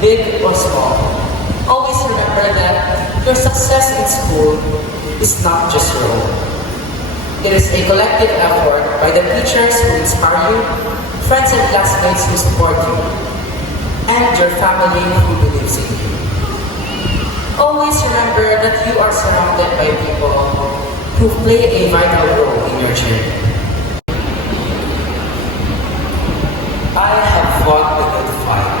big or small. Always remember that your success in school is not just your own. It is a collective effort by the teachers who inspire you, friends and classmates who support you, and your family who believes in you. Always remember that you are surrounded by people who play a vital role in your journey. I have fought the good fight.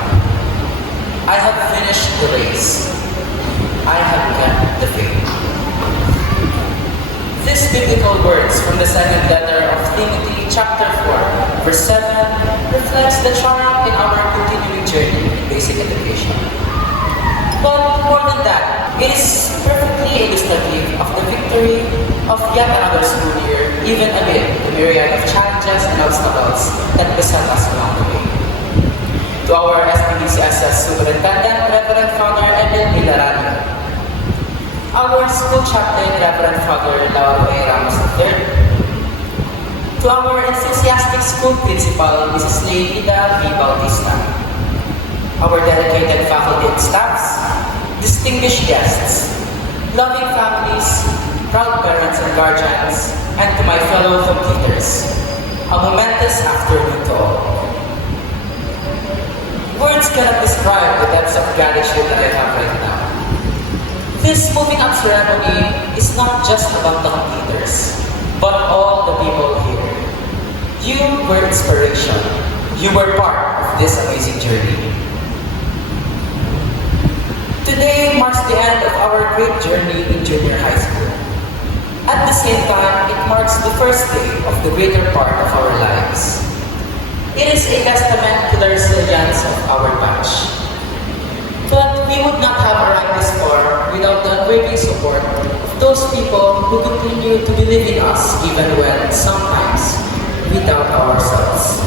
I have finished the race. I have kept the faith. These biblical words from the second letter of Timothy, chapter 4, verse 7, reflects the triumph in our continuing journey in basic education. But more than that, it is perfectly illustrative of the victory of yet another school year, even amid the myriad of challenges and obstacles that beset us along the way. To our SPBCSS Superintendent, Reverend Father Edel Milarani, our school chaplain, Reverend Father Lauro A. Ramos III, to our enthusiastic school principal, Mrs. Leida V. Bautista, our dedicated faculty and staffs, distinguished guests, loving families, proud parents and guardians, and to my fellow completers, a momentous afternoon to all. Words cannot describe the depths of gratitude that I have right now. This moving up ceremony is not just about the completers, but all the people here. You were inspiration. You were part of this amazing journey. Today marks the end of our great journey in junior high school. At the same time, it marks the first day of the greater part of our lives. It is a testament to the resilience of our batch. But we would not have arrived this far without the unwavering support of those people who continue to believe in us even when sometimes we doubt ourselves.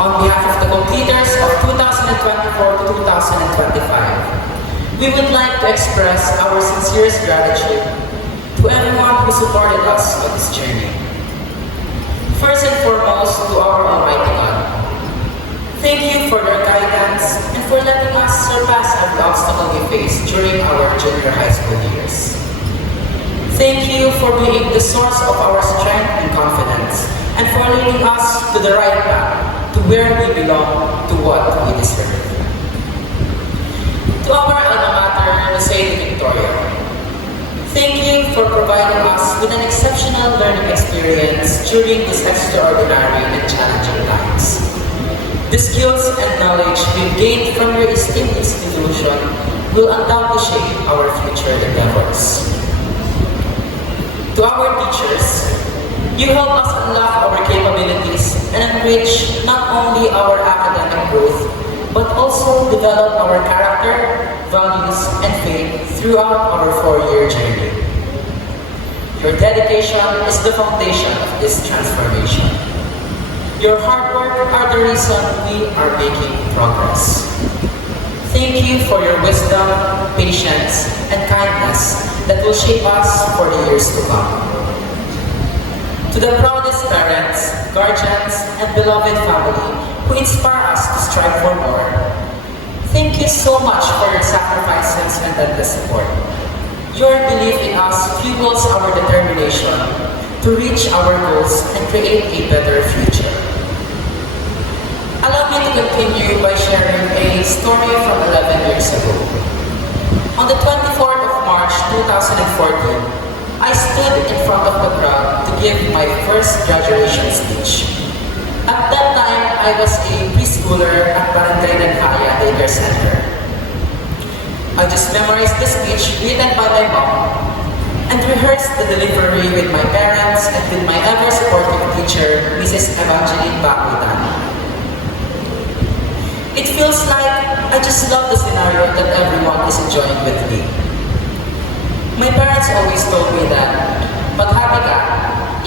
On behalf of the completers of 2024 to 2025, we would like to express our sincerest gratitude to everyone who supported us on this journey. First and foremost, to our Almighty God. Thank you for your guidance and for letting us surpass every obstacle we faced during our junior high school years. Thank you for being the source of our strength and confidence and for leading us to the right path, to where we belong, to what we deserve. To our alma mater, the St. Victoria, thank you for providing us with an exceptional learning experience during these extraordinary and challenging times. The skills and knowledge we've gained from your esteemed institution will undoubtedly shape our future endeavors. To our teachers, you help us unlock our capabilities and enrich not only our academic growth, but also develop our character, values, and faith throughout our 4-year journey. Your dedication is the foundation of this transformation. Your hard work are the reason we are making progress. Thank you for your wisdom, patience, and kindness that will shape us for the years to come. To the proudest parents, guardians, and beloved family who inspire us to strive for more, thank you so much for your sacrifices and endless support. Your belief in us fuels our determination to reach our goals and create a better future. Allow me to continue by sharing a story from 11 years ago. On the 24th of March 2014, I stood in front of the crowd to give my first graduation speech. At that time, I was a preschooler at Barangay Naghaya Daycare Center. I just memorized the speech written by my mom and rehearsed the delivery with my parents and with my ever-supportive teacher, Mrs. Evangeline Bakutan. It feels like I just love the scenario that everyone is enjoying with me. My parents always told me that pag happy ka,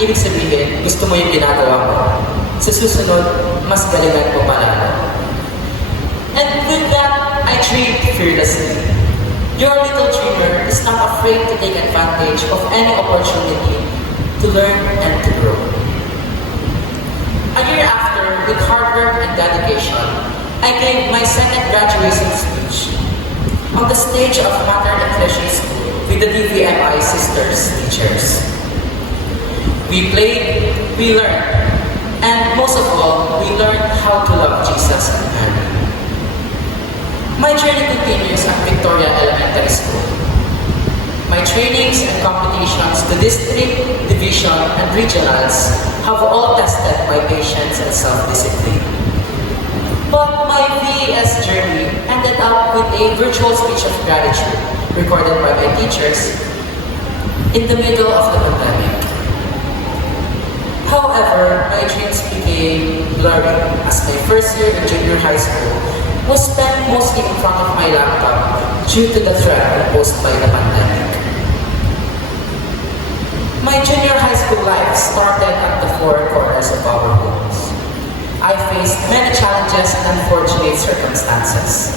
ibig sabihin, gusto mo yung ginagawa mo. Sa susunod, mas galingan mo palalo. And with that, I dreamed fearlessly. Your little dreamer is not afraid to take advantage of any opportunity to learn and to grow. A year after, with hard work and dedication, I gave my second graduation speech on the stage of Mater Ecclesiae School with the DVMI sisters teachers. We played, we learned, and most of all, we learned how to love Jesus and Mary. My journey continues at Victoria Elementary School. My trainings and competitions to district, division, and regionals have all tested my patience and self-discipline. But my VES journey ended up with a virtual speech of gratitude recorded by my teachers in the middle of the pandemic. However, my dreams became blurry as my first year in junior high school was spent mostly in front of my laptop due to the threat posed by the pandemic. My junior high school life started at the four corners of our homes. I faced many challenges and unfortunate circumstances.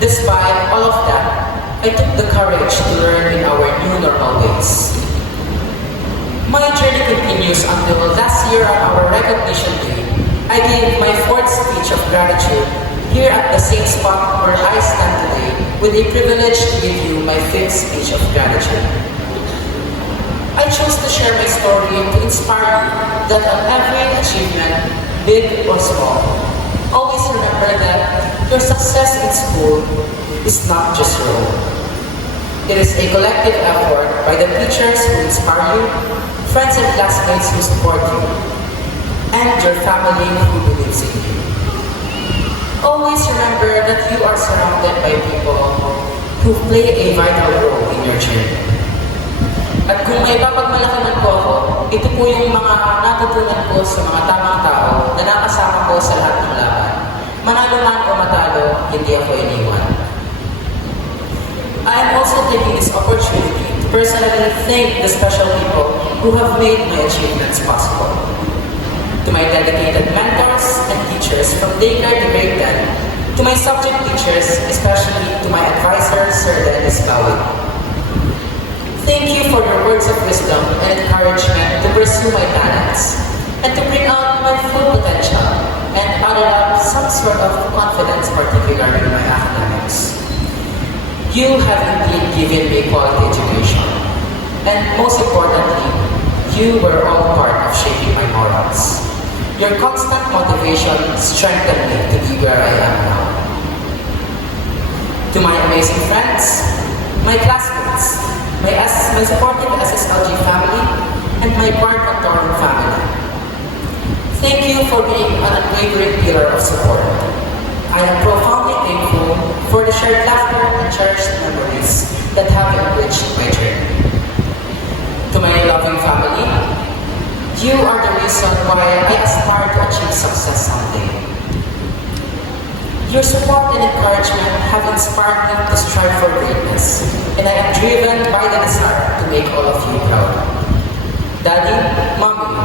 Despite all of that, I took the courage to learn in our new normal ways. My journey continues until last year on our recognition day. I gave my fourth speech of gratitude here at the same spot where I stand today with a privilege to give you my fifth speech of gratitude. I chose to share my story to inspire you that on every achievement, big or small, always remember that your success in school is not just your own. It is a collective effort by the teachers who inspire you, friends and classmates who support you, and your family who believes in you. Always remember that you are surrounded by people who play a vital role in your journey. At kung may papagmalaki man po ako, ito po yung mga natutunan ko sa mga tamang tao na nakasama ko sa lahat ng laban. Manalo man o matalo, hindi ako iniwan. I am also taking this opportunity to personally thank the special people who have made my achievements possible. To my dedicated mentors and teachers from daycare to grade 10, to my subject teachers, especially to my advisor, Sir Dennis Bawi. Thank you for your words of wisdom and encouragement to pursue my talents and to bring out my full potential and utter up some sort of confidence, particularly in my academics. You have indeed given me quality education, and most importantly, you were all part of shaping my morals. Your constant motivation strengthened me to be where I am now. To my amazing friends, my classmates, my supportive SSLG family, and my Barcantorum family. Thank you for being an unwavering pillar of support. I am profoundly thankful for the shared laughter and cherished memories that have enriched my journey. To my loving family, you are the reason why I aspire to achieve success someday. Your support and encouragement have inspired me to strive for greatness, and I am driven by the desire to make all of you proud. Daddy, Mommy,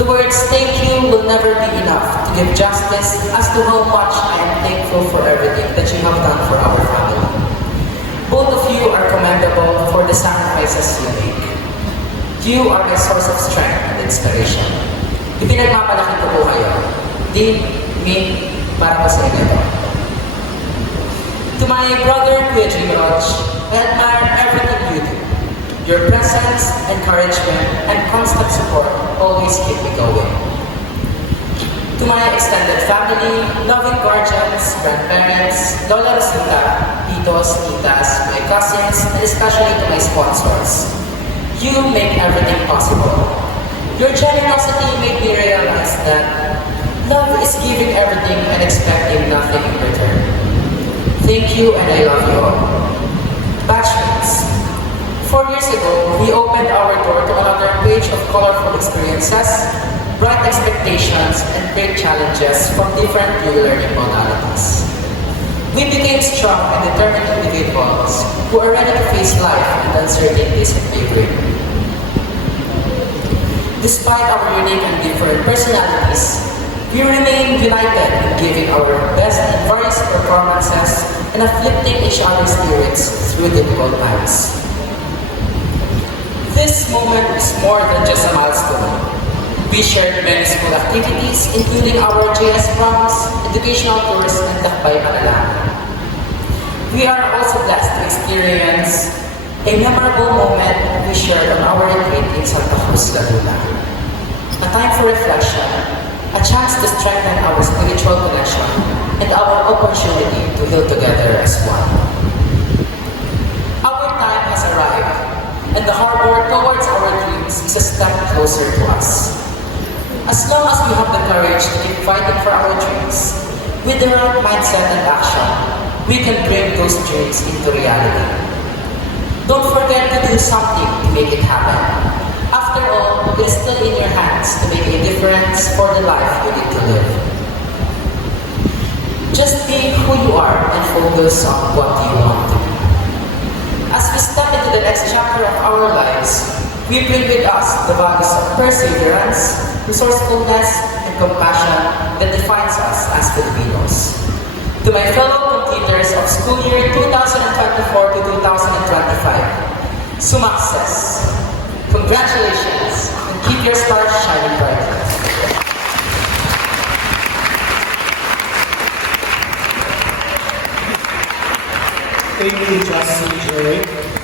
the words thank you will never be enough to give justice as to how much I am thankful for everything that you have done for our family. Both of you are commendable for the sacrifices you make. You are my source of strength and inspiration. Ipinagmapalaki ko po kayo. Di, me, para po sa inyo. To my brother, Kuya Jimmy Roch, I admire everything you do. Your presence, encouragement, and constant support always keep me going. To my extended family, loving guardians, grandparents, Lola Rosita, titos, titas, my cousins, and especially to my sponsors. You make everything possible. Your generosity made me realize that love is giving everything and expecting nothing in return. Thank you and I love you all. Batchmates, 4 years ago, we opened our door to another page of colorful experiences, bright expectations, and great challenges from different new learning modalities. We became strong and determined individuals who are ready to face life and uncertainties that they bring. Despite our unique and different personalities, we remain united in giving our best in various performances and uplifting each other's spirits through difficult times. This moment is more than just a milestone. We shared many school activities, including our JS proms, educational tours, and Dakbay Manalangin. We are also blessed to experience a memorable moment we shared on our retreat in Santa Cruz, Laguna. A time for reflection, a chance to strengthen our spiritual connection, and our opportunity to heal together as one. Our time has arrived, and the hard work towards our dreams is a step closer to us. As long as we have the courage to keep fighting for our dreams, with the right mindset and action, we can bring those dreams into reality. Don't forget to do something to make it happen. After all, it is still in your hands to make a difference for the life you need to live. Just be who you are and focus on what you want to be. As we step into the next chapter of our lives, we bring with us the values of perseverance, resourcefulness, and compassion that defines us as Filipinos. To my fellow completers of school year 2024 to 2025, sumakses! Congratulations, and keep your stars shining brightly. Thank you, Justin Joy.